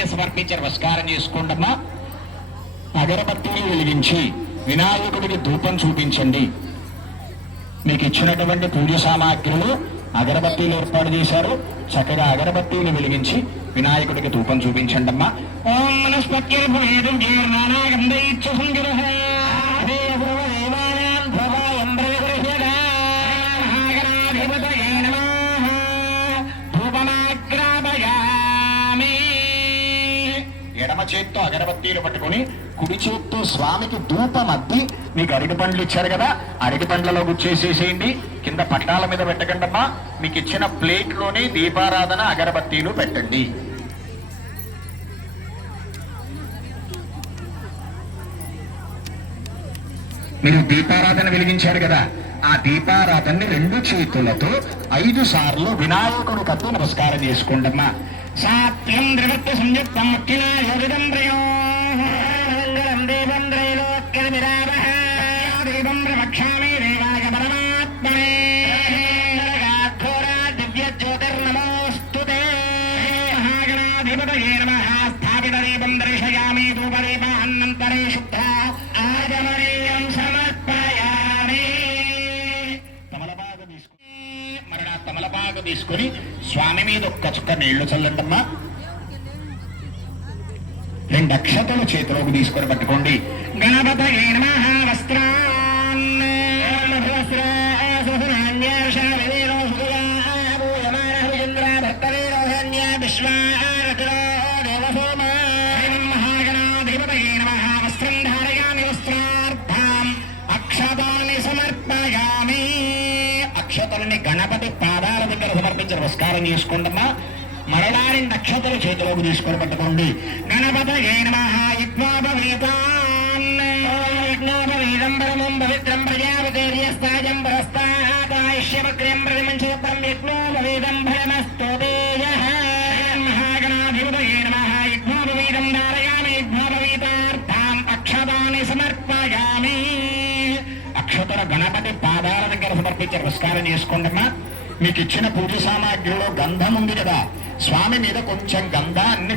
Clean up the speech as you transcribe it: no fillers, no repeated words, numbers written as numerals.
స్వామికి సమర్పించి నమస్కారం చేసుకోండమ్మా. అగరబత్తీలు వెలిగించి వినాయకుడికి ధూపం చూపించండి. మీకు ఇచ్చినటువంటి పూజ సామాగ్రులు అగరబత్తీలు ఏర్పాటు చేశారు. చక్కగా అగరబత్తీలు వెలిగించి వినాయకుడికి ధూపం చూపించండి అమ్మా. ఓం మనస్పత్య ఎడమ చేత్తో అగరబత్తీలు పట్టుకుని కుడి చేత్తో స్వామికి ధూపం అద్ది, మీకు అరటి పండ్లు ఇచ్చారు కదా, అరటి పండ్లలో గుచ్చేసేసేయండి. కింద పట్టాల మీద పెట్టకండమ్మా. మీకు ఇచ్చిన ప్లేట్లోనే దీపారాధన అగరబత్తీలు పెట్టండి. మీరు దీపారాధన వెలిగించారు కదా, ఆ దీపారాధనని 2 చేతులతో 5 సార్లు వినాయకుడు కత్తి నమస్కారం చేసుకోండమ్మా. సాత్యం ద్రవత్వ సంయుక్తం ముఖ్యనాయోగితం ప్రయోగం దేవం త్రైలోక్యమిరామః దేవం ప్రవక్ష్యామి దేవాయ పరమాత్మనే ఘోరా దివ్య జ్యోతిర్నమోస్తుతే మహాగణాధిపతయే నమః. స్థాపిత దీపం దర్శయామి ధూపదీపానంతరే శుద్ధ ఆచమనీయం సమర్పయామి. తమలపాకు తీసుకుని స్వామి మీద ఒక్క చుక్క నీళ్లు చల్లండమ్మా. 2 అక్షతలు చేతిలోకి తీసుకొని పట్టుకోండి. గణపతయే నమః. మహాగణాధిపతయే నమః. వస్త్రం ధారయామి. వస్త్రార్థం అక్షతాన్ని సమర్పయామి. అక్షతలని గణపతి పాదాల దగ్గర సమర్పించి నమస్కారం చేసుకోండమ్మా. మరలా 2 అక్షతలు చేతిలోకి తీసుకొని పట్టుకోండి. గణపతయే నమః. యజ్ఞోపవీతం పరమం పవిత్రం ప్రజాపతిర్యస్తాజం పరస్తాదాయిష్యమగ్ర్యం ప్రతిమంచోత్తం యజ్ఞోపవీతం ఫలమస్తోదేయః. మహాగణాధిపతయే నమః. యజ్ఞోపవీతం ధారయామి. యజ్ఞోపవీతార్థం అక్షతాన్ని సమర్పయామి. అక్షతల గణపతి పాదాల దగ్గర సమర్పించి నమస్కారం చేసుకోండమ్మా. మీకు ఇచ్చిన పూజ సామాగ్రిలో గంధం ఉంది కదా, స్వామి మీద కొంచెం గంధాన్ని